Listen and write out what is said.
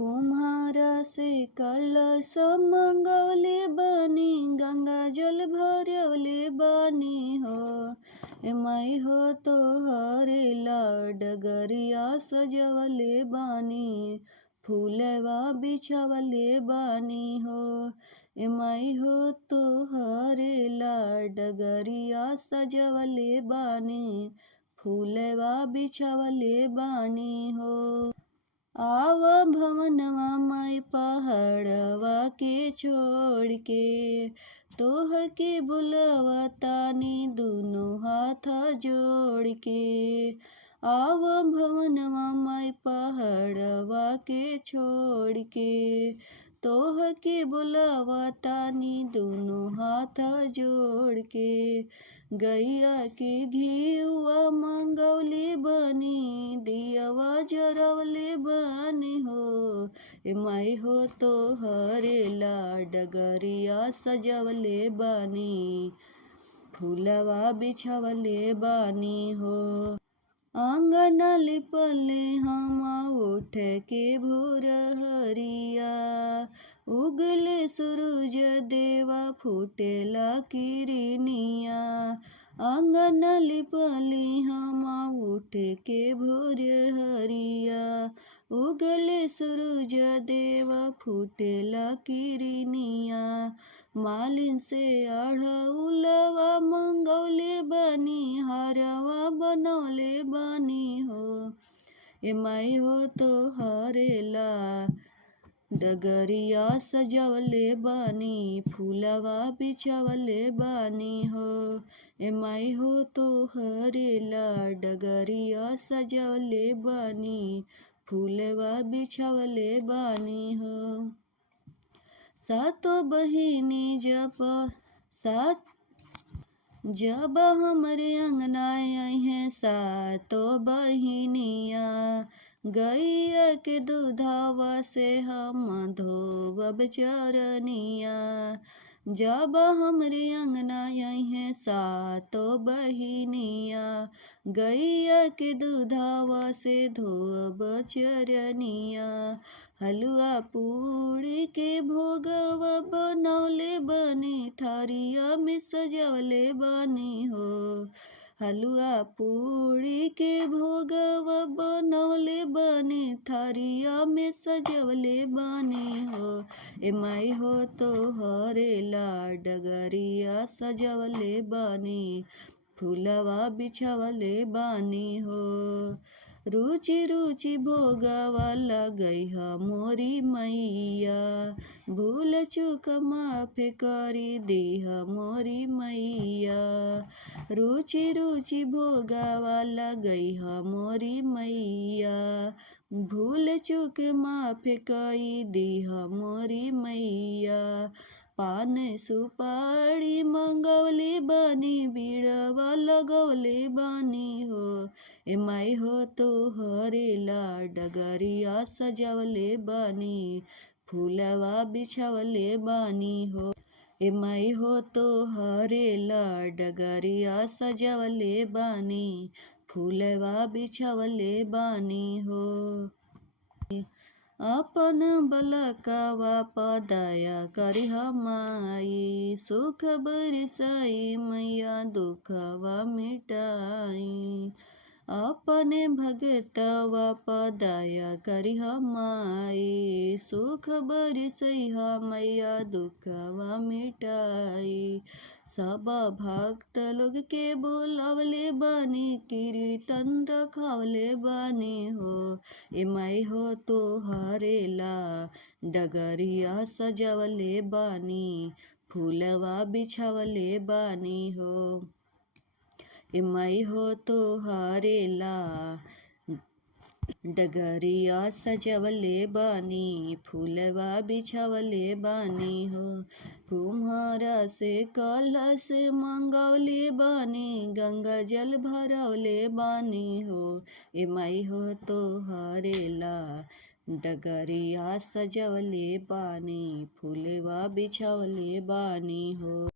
कुम्हारा से कलश मंगवले बानी, गंगा जल भरवले बानी हो। एमाई हो तो हरे ला डगरिया सजवले बानी, फूलवा बिछवले बानी हो। एमाई हो तो हरे ला डगरिया सजवले बानी, फूलवा बिछवले बानी हो। आव भवनवा माई पहाड़वा के छोड़ के, तोह के बुलवा तानी दुनो हाथ जोड़ के। आव भवनवा माई पहाड़वा के छोड़ के, तोह के बुलवा तानी दुनो हाथ जोड़ के। गैया के घिउवा मंगवले बानी, दियवा जरवले बानी हो। एमाई हो तो हरे ला डगरिया सजवले बानी, फूलवा बिछवले बानी हो। आंगन लिपले हम उठ के भोर हरिया, उगले सूरज देवा फूटेला किरनिया। आंगन लिपले हम उठ के भोर हरिया, उगले सूरज देवा फूटेला किरनिया। मालिन से अढ़उलवा मंगवले बानी, हारवा बनौले बानी हो। एमाई हो तो हरे ला डगरिया सजवले बानी, फूलवा बिछवले बानी हो। एमाई हो तो हरे ला डगरिया सजवले बानी, फूलवा बिछवले बानी हो। सातो बहिनी जब हमरे अंगना आई हैं सातो बहिनिया, गैया के दूधवा से हम धोबब चरनिया। जब हमरे अंगना आई हैं सातो बहिनिया, गैया के दूधवा से धोब चरनिया। हलुआ पूड़ी के भोगवा बनौले बानी, थारिया में सजवले बानी हो। हलुआ पूड़ी के भोगवा बनौले बानी, थारिया में सजवले बानी हो। एमाई हो तो हरे ला डगरिया सजवले बानी, फूलवा बिछवले बानी हो। रुचि रुचि भोगवा लगैहा मोरी मैया, भूल चूक माफ करी दीहा मोरी मैया। रुचि रुचि भोगवा लगैहा मोरी मैया, भूल चूक माफ कई दीहा मोरी मैया। पान सुपारी मंगवले बानी, बीड़वा लगवले बानी हो। एमाई हो तो हरे ला डगरिया सजवले बानी, फूलवा बिछवले बानी हो। एमाई हो तो हरे ला डगरिया सजवले बानी, फूलवा बिछवले बानी हो। अपन बलकवा पदया करिहा माई, सुख बरसाई मैया दुखवा मिटाई। अपने भगतवा पदया करिहा माई, सुख बरसैहा मैया दुखवा मिटाई। सब भक्त लोग के बोलवले बानी, कीर्तन रखवले बानी हो। एमाई हो तो हरे ला डगरिया सजवले बानी, फूलवा बिछवले बानी हो। एमाई हो तो हरे ला डगरिया सजवले बानी, फूलवा बिछवले बानी हो। कुम्हारा से कलश मंगवले बानी, गंगा जल भरवले बानी हो। एमाई हो तो हरे ला डगरिया सजवले बानी, फूलवा बिछवले बानी हो।